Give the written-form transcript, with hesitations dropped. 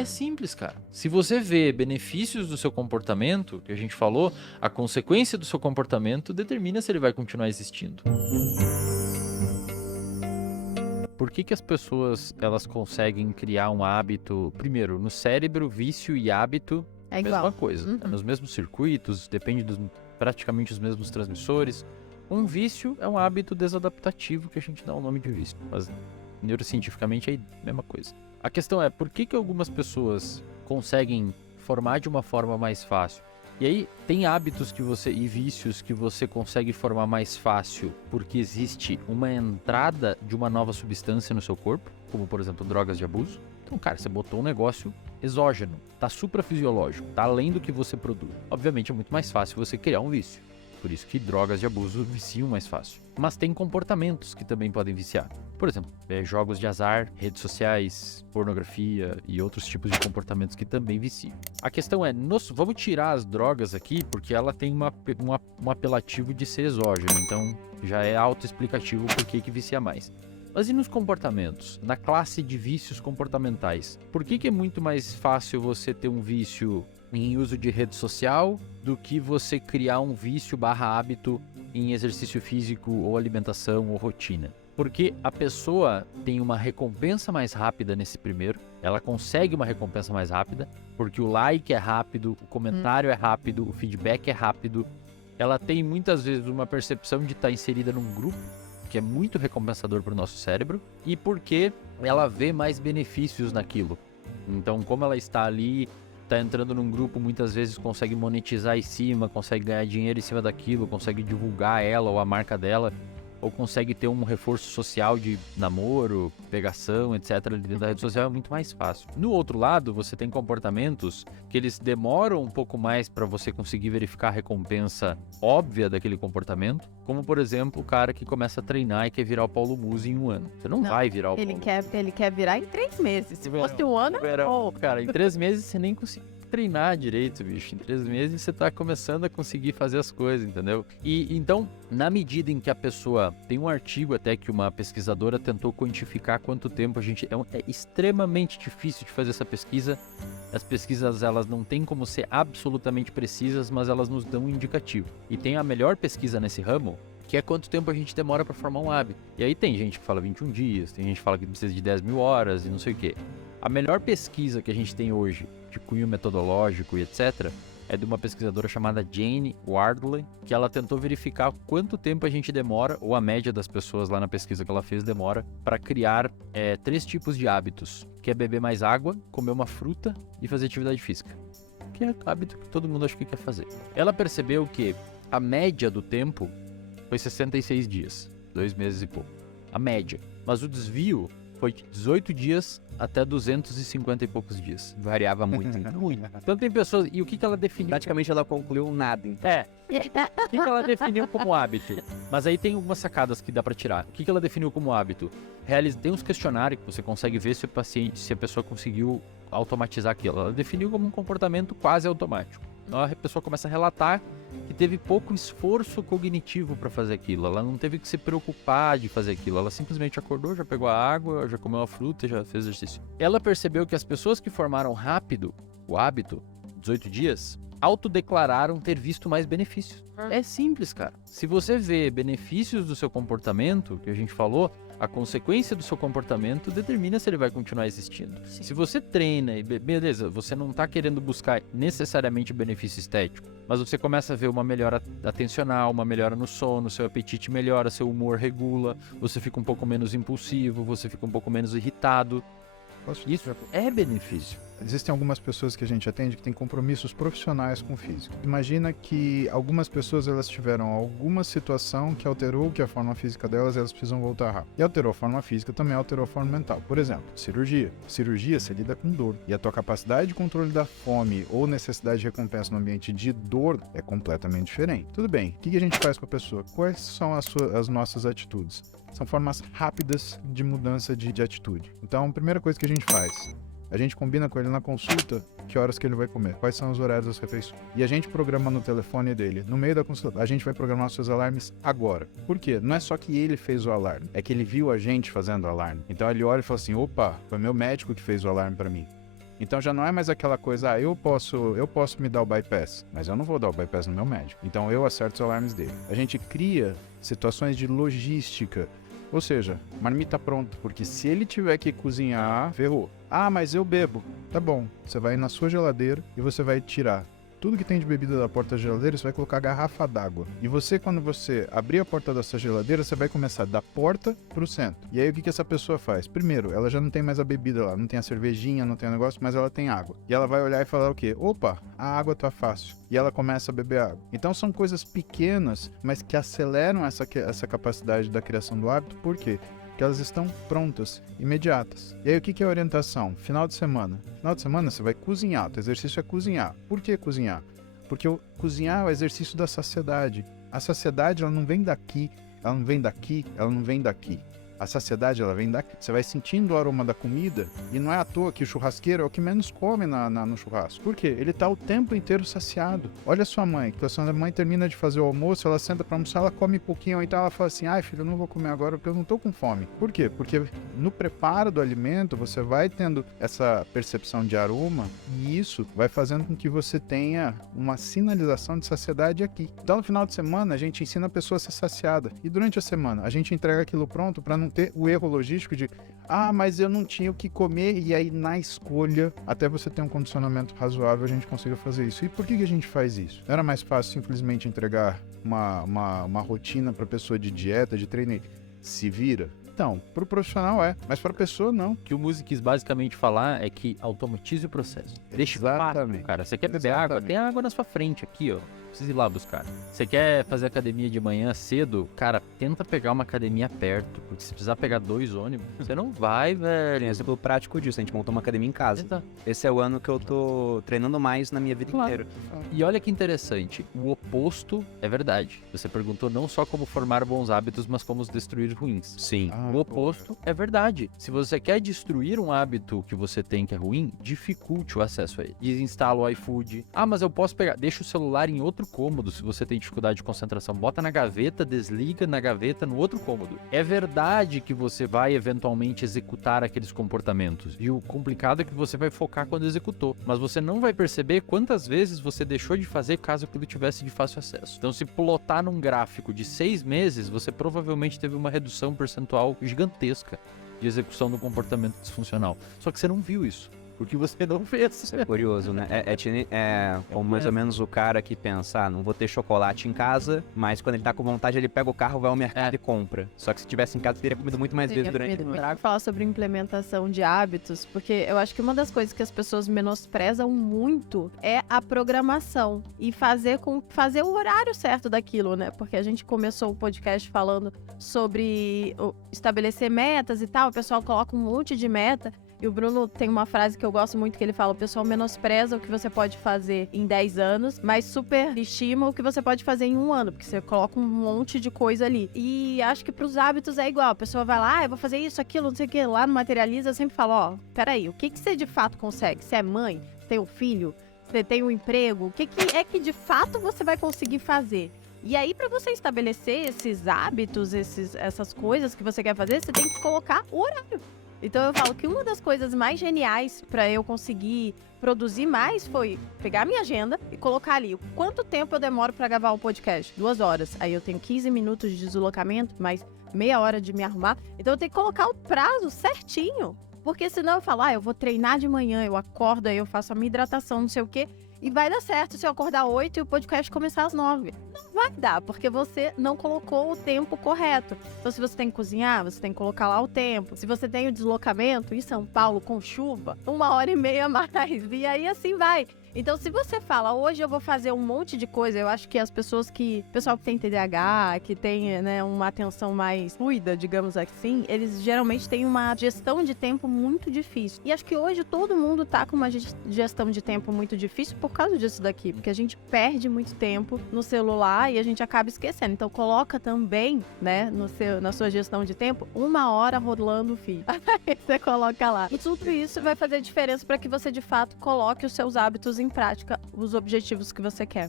É simples, cara. Se você vê benefícios do seu comportamento, que a gente falou, a consequência do seu comportamento determina se ele vai continuar existindo. Por que as pessoas elas conseguem criar um hábito? Primeiro, no cérebro, vício e hábito É mesma igual. coisa. É nos mesmos circuitos, depende dos praticamente os mesmos transmissores. Um vício é um hábito desadaptativo que a gente dá o nome de vício, mas neurocientificamente é a mesma coisa. A questão é, por que algumas pessoas conseguem formar de uma forma mais fácil? E aí, tem hábitos e vícios que você consegue formar mais fácil porque existe uma entrada de uma nova substância no seu corpo, como por exemplo drogas de abuso. Então, cara, você botou um negócio exógeno, tá suprafisiológico, tá além do que você produz. Obviamente é muito mais fácil você criar um vício. Por isso que drogas de abuso viciam mais fácil. Mas tem comportamentos que também podem viciar. Por exemplo, jogos de azar, redes sociais, pornografia e outros tipos de comportamentos que também viciam. A questão é, vamos tirar as drogas aqui, porque ela tem um apelativo de ser exógeno, então já é autoexplicativo por que vicia mais. Mas e nos comportamentos? Na classe de vícios comportamentais? Por que é muito mais fácil você ter um vício em uso de rede social do que você criar um vício / hábito em exercício físico ou alimentação ou rotina? Porque a pessoa tem uma recompensa mais rápida nesse primeiro, ela consegue uma recompensa mais rápida, porque o like é rápido, o comentário é rápido, o feedback é rápido, ela tem muitas vezes uma percepção de estar inserida num grupo, que é muito recompensador para o nosso cérebro, e porque ela vê mais benefícios naquilo. Então, como ela está ali, está entrando num grupo, muitas vezes consegue monetizar em cima, consegue ganhar dinheiro em cima daquilo, consegue divulgar ela ou a marca dela, ou consegue ter um reforço social de namoro, pegação, etc. ali dentro da rede social, é muito mais fácil. No outro lado, você tem comportamentos que eles demoram um pouco mais para você conseguir verificar a recompensa óbvia daquele comportamento, como, por exemplo, o cara que começa a treinar e quer virar o Paulo Musi em um ano. Você não vai virar o Paulo Musi. Ele quer virar em 3 meses. Se fosse um ano, Cara, em 3 meses você nem consegue treinar direito, bicho. Em 3 meses você tá começando a conseguir fazer as coisas, entendeu? E então, na medida em que a pessoa... Tem um artigo até que uma pesquisadora tentou quantificar quanto tempo a gente... É extremamente difícil de fazer essa pesquisa. As pesquisas, elas não têm como ser absolutamente precisas, mas elas nos dão um indicativo. E tem a melhor pesquisa nesse ramo, que é quanto tempo a gente demora para formar um hábito. E aí tem gente que fala 21 dias, tem gente que fala que precisa de 10 mil horas e não sei o quê. A melhor pesquisa que a gente tem hoje, de cunho metodológico e etc., é de uma pesquisadora chamada Jane Wardley, que ela tentou verificar quanto tempo a gente demora, ou a média das pessoas lá na pesquisa que ela fez demora, para criar 3 tipos de hábitos, que é beber mais água, comer uma fruta e fazer atividade física. Que é hábito que todo mundo acha que quer fazer. Ela percebeu que a média do tempo foi 66 dias, 2 meses e pouco. A média. Mas o desvio foi de 18 dias até 250 e poucos dias. Variava muito. Muito. Então tem pessoas... E o que ela definiu? Praticamente ela concluiu nada. Então. O que ela definiu como hábito? Mas aí tem algumas sacadas que dá pra tirar. O que ela definiu como hábito? Tem uns questionários que você consegue ver se a pessoa conseguiu automatizar aquilo. Ela definiu como um comportamento quase automático. Então a pessoa começa a relatar que teve pouco esforço cognitivo para fazer aquilo. Ela não teve que se preocupar de fazer aquilo. Ela simplesmente acordou, já pegou a água, já comeu a fruta, já fez exercício. Ela percebeu que as pessoas que formaram rápido o hábito, 18 dias, autodeclararam ter visto mais benefícios. É simples, cara. Se você vê benefícios do seu comportamento, que a gente falou, a consequência do seu comportamento determina se ele vai continuar existindo. Sim. Se você treina e beleza, você não tá querendo buscar necessariamente benefício estético, mas você começa a ver uma melhora atencional, uma melhora no sono, seu apetite melhora, seu humor regula, você fica um pouco menos impulsivo, você fica um pouco menos irritado. Isso é benefício. Existem algumas pessoas que a gente atende que têm compromissos profissionais com o físico. Imagina que algumas pessoas elas tiveram alguma situação que alterou que a forma física delas, elas precisam voltar rápido. E alterou a forma física, também alterou a forma mental. Por exemplo, cirurgia. Cirurgia, você lida com dor. E a tua capacidade de controle da fome ou necessidade de recompensa no ambiente de dor é completamente diferente. Tudo bem, o que a gente faz com a pessoa? Quais são as nossas atitudes? São formas rápidas de mudança de atitude. Então, a primeira coisa que a gente faz... A gente combina com ele na consulta que horas que ele vai comer, quais são os horários das refeições. E a gente programa no telefone dele. No meio da consulta, a gente vai programar os seus alarmes agora. Por quê? Não é só que ele fez o alarme, é que ele viu a gente fazendo o alarme. Então ele olha e fala assim, opa, foi meu médico que fez o alarme pra mim. Então já não é mais aquela coisa, eu posso me dar o bypass, mas eu não vou dar o bypass no meu médico. Então eu acerto os alarmes dele. A gente cria situações de logística, ou seja, marmita pronta, porque se ele tiver que cozinhar, ferrou. Ah, mas eu bebo. Tá bom, você vai na sua geladeira e você vai tirar tudo que tem de bebida da porta da geladeira, você vai colocar garrafa d'água. E você, quando você abrir a porta dessa geladeira, você vai começar da porta pro centro. E aí o que essa pessoa faz? Primeiro, ela já não tem mais a bebida lá, não tem a cervejinha, não tem o negócio, mas ela tem água. E ela vai olhar e falar o quê? Opa, a água tá fácil. E ela começa a beber água. Então são coisas pequenas, mas que aceleram essa capacidade da criação do hábito. Por quê? Que elas estão prontas, imediatas. E aí o que é a orientação? Final de semana. Final de semana você vai cozinhar, o teu exercício é cozinhar. Por que cozinhar? Porque cozinhar é o exercício da saciedade. A saciedade, ela não vem daqui, ela não vem daqui, ela não vem daqui. A saciedade, ela vem daqui. Você vai sentindo o aroma da comida e não é à toa que o churrasqueiro é o que menos come no churrasco. Por quê? Ele tá o tempo inteiro saciado. Olha a sua mãe, que a sua mãe termina de fazer o almoço, ela senta pra almoçar, ela come pouquinho, então ela fala assim, ai filho, eu não vou comer agora porque eu não tô com fome. Por quê? Porque no preparo do alimento, você vai tendo essa percepção de aroma e isso vai fazendo com que você tenha uma sinalização de saciedade aqui. Então no final de semana, a gente ensina a pessoa a ser saciada. E durante a semana, a gente entrega aquilo pronto pra não ter o erro logístico de mas eu não tinha o que comer, e aí na escolha, até você ter um condicionamento razoável, a gente consiga fazer isso. E por que a gente faz isso? Não era mais fácil simplesmente entregar uma rotina para pessoa de dieta, de treino e se vira? Então, pro profissional mas pra pessoa não. O que o Muzi quis basicamente falar é que automatize o processo. Deixa fácil, cara. Você quer beber água? Tem água na sua frente aqui, ó. Precisa ir lá buscar. Você quer fazer academia de manhã cedo? Cara, tenta pegar uma academia perto, porque se precisar pegar 2 ônibus, você não vai, velho. Tem exemplo prático disso, a gente montou uma academia em casa. Exato. Esse é o ano que eu tô treinando mais na minha vida inteira. E olha que interessante, o oposto é verdade. Você perguntou não só como formar bons hábitos, mas como os destruir ruins. Sim. O oposto é verdade. Se você quer destruir um hábito que você tem que é ruim, dificulte o acesso a ele. Desinstala o iFood. Mas eu posso pegar. Deixa o celular em outro cômodo se você tem dificuldade de concentração. Bota na gaveta, desliga na gaveta no outro cômodo. É verdade que você vai eventualmente executar aqueles comportamentos. E o complicado é que você vai focar quando executou. Mas você não vai perceber quantas vezes você deixou de fazer caso aquilo tivesse de fácil acesso. Então, se plotar num gráfico de 6 meses, você provavelmente teve uma redução percentual gigantesca de execução do comportamento disfuncional. Só que você não viu isso, porque você não fez. É curioso, né? É como mais ou menos o cara que pensa, não vou ter chocolate em casa, mas quando ele tá com vontade, ele pega o carro, vai ao mercado e compra. Só que se tivesse em casa, teria comido muito mais vezes durante o dia. Falar sobre implementação de hábitos, porque eu acho que uma das coisas que as pessoas menosprezam muito é a programação e fazer o horário certo daquilo, né? Porque a gente começou o podcast falando sobre estabelecer metas e tal, o pessoal coloca um monte de meta. E o Bruno tem uma frase que eu gosto muito, que ele fala: o pessoal menospreza o que você pode fazer em 10 anos, mas superestima o que você pode fazer em 1 ano, porque você coloca um monte de coisa ali. E acho que pros hábitos é igual, a pessoa vai lá, eu vou fazer isso, aquilo, não sei o que, lá no Materializa eu sempre falo, peraí, o que você de fato consegue? Você é mãe? Você tem um filho? Você tem um emprego? O que é que de fato você vai conseguir fazer? E aí, pra você estabelecer esses hábitos, essas coisas que você quer fazer, você tem que colocar o horário. Então eu falo que uma das coisas mais geniais para eu conseguir produzir mais foi pegar minha agenda e colocar ali quanto tempo eu demoro para gravar o podcast. 2 horas. Aí eu tenho 15 minutos de deslocamento, mais meia hora de me arrumar. Então eu tenho que colocar o prazo certinho. Porque senão eu falo, eu vou treinar de manhã, eu acordo, aí eu faço a minha hidratação, não sei o quê. E vai dar certo se eu acordar 8 e o podcast começar às 9. Não vai dar, porque você não colocou o tempo correto. Então, se você tem que cozinhar, você tem que colocar lá o tempo. Se você tem o deslocamento em São Paulo com chuva, 1h30 a mais. E aí, assim vai. Então, se você fala, hoje eu vou fazer um monte de coisa, eu acho que as pessoas pessoal que tem TDAH, que tem, né, uma atenção mais fluida, digamos assim, eles geralmente têm uma gestão de tempo muito difícil. E acho que hoje todo mundo tá com uma gestão de tempo muito difícil por causa disso daqui, porque a gente perde muito tempo no celular e a gente acaba esquecendo. Então, coloca também, né, na sua gestão de tempo, 1 hora rolando o feed. Aí você coloca lá. E tudo isso vai fazer diferença para que você, de fato, coloque os seus hábitos em prática, os objetivos que você quer.